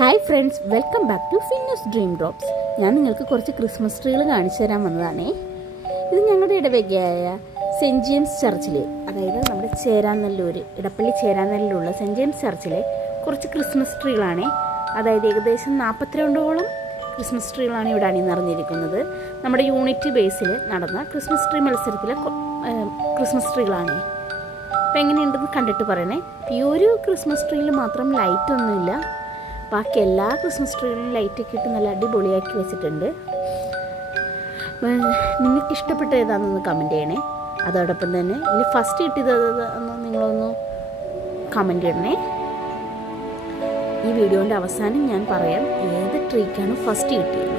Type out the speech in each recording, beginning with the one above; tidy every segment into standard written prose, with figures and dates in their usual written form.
Hi friends, welcome back to Finn's dream drops. ഞാൻ നിങ്ങൾക്ക് കുറച്ച് ക്രിസ്മസ് ട്രീകൾ കാണിച്ചു തരാൻ വന്നതാണേ. ഇത് ഞങ്ങളുടെ ഇടവകയായ സെൻറ്റ് ജെയിംസ് ചർച്ചിലെ, അതായത് നമ്മുടെ ചേരാനല്ലൂർ, ഇടപ്പള്ളി ചേരാനല്ലൂരുള്ള സെൻറ്റ് ജെയിംസ് ചർച്ചിലെ കുറച്ച് ക്രിസ്മസ് ട്രീകളാണേ. അതായത് ഏകദേശം 42ഓളം ക്രിസ്മസ് ട്രീകളാണ് ഇവിടെ അണിനിറഞ്ഞിരിക്കുന്നത്. നമ്മുടെ യൂണിറ്റ് ബേസിൽ നടന്ന ക്രിസ്മസ് ട്രീ മത്സരത്തിലെ ക്രിസ്മസ് ട്രീകളാണ്. അപ്പം എങ്ങനെയുണ്ടെന്ന് കണ്ടിട്ട് പറയണേ. ഈ ഒരു ക്രിസ്മസ് ട്രീയിൽ മാത്രം ലൈറ്റൊന്നുമില്ല, ബാക്കി എല്ലാ ക്രിസ്മസ് ട്രീകളിലും ലൈറ്റൊക്കെ ഇട്ട് നല്ല അടിപൊളിയാക്കി വെച്ചിട്ടുണ്ട്. നിങ്ങൾക്ക് ഇഷ്ടപ്പെട്ട ഏതാണെന്നൊന്ന് കമൻറ്റ് ചെയ്യണേ. അതോടൊപ്പം തന്നെ ഇതിൽ ഫസ്റ്റ് കിട്ടിയത് എന്ന് നിങ്ങളൊന്ന് കമൻറ്റ് ചെയ്യണേ. ഈ വീഡിയോൻ്റെ അവസാനം ഞാൻ പറയാം ഏത് ട്രീക്കാണ് ഫസ്റ്റ് കിട്ടിയത്.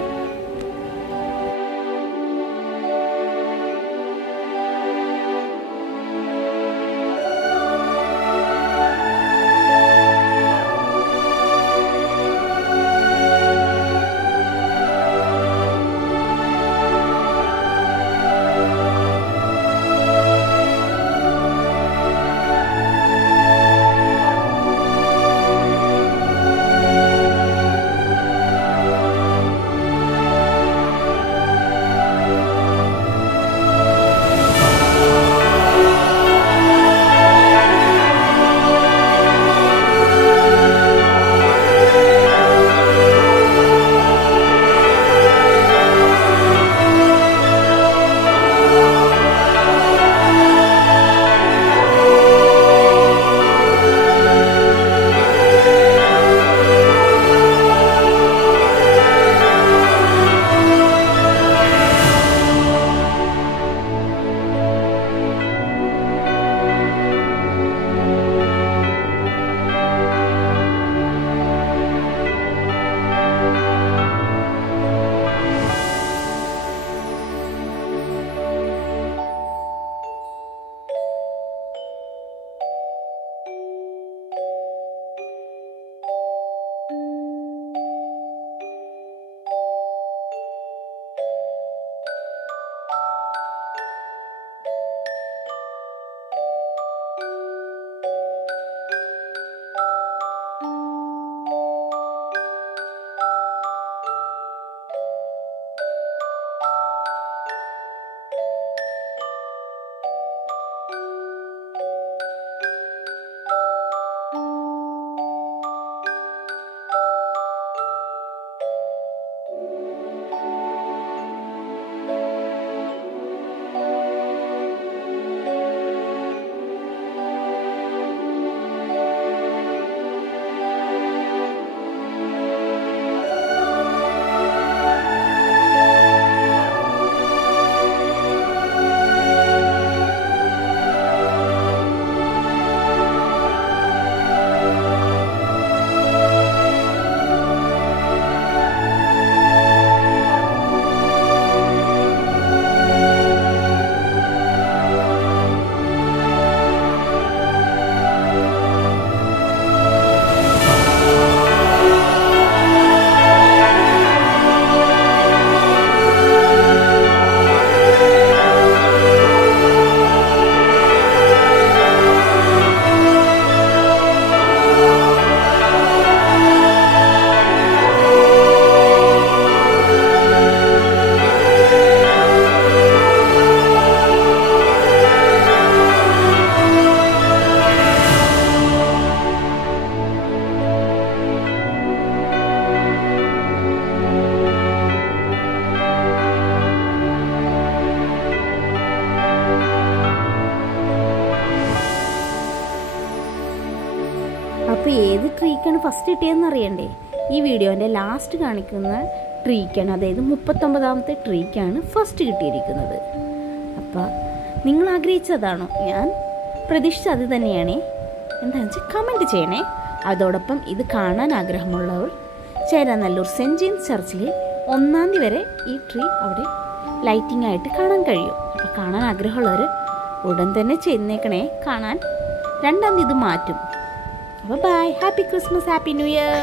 അപ്പോൾ ഏത് ട്രീക്കാണ് ഫസ്റ്റ് കിട്ടിയതെന്ന് അറിയണ്ടേ? ഈ വീഡിയോൻ്റെ ലാസ്റ്റ് കാണിക്കുന്ന ട്രീക്കാണ്, അതായത് 39ാമത്തെ ട്രീക്കാണ് ഫസ്റ്റ് കിട്ടിയിരിക്കുന്നത്. അപ്പോൾ നിങ്ങൾ ആഗ്രഹിച്ചതാണോ? ഞാൻ പ്രതീക്ഷിച്ചത് അത് തന്നെയാണേ. എന്താണെന്ന് വെച്ചാൽ കമൻറ്റ് ചെയ്യണേ. അതോടൊപ്പം ഇത് കാണാൻ ആഗ്രഹമുള്ളവർ ചേരാനല്ലൂർ സെൻറ്റ് ജെയിംസ് ചർച്ചിൽ 1-ാം തീയതി വരെ ഈ ട്രീ അവിടെ ലൈറ്റിംഗ് ആയിട്ട് കാണാൻ കഴിയും. അപ്പോൾ കാണാൻ ആഗ്രഹമുള്ളവർ ഉടൻ തന്നെ ചെന്നേക്കണേ. കാണാൻ 2-ാം തീയതി ഇത് മാറ്റും. Bye-bye. Happy Christmas, Happy New Year.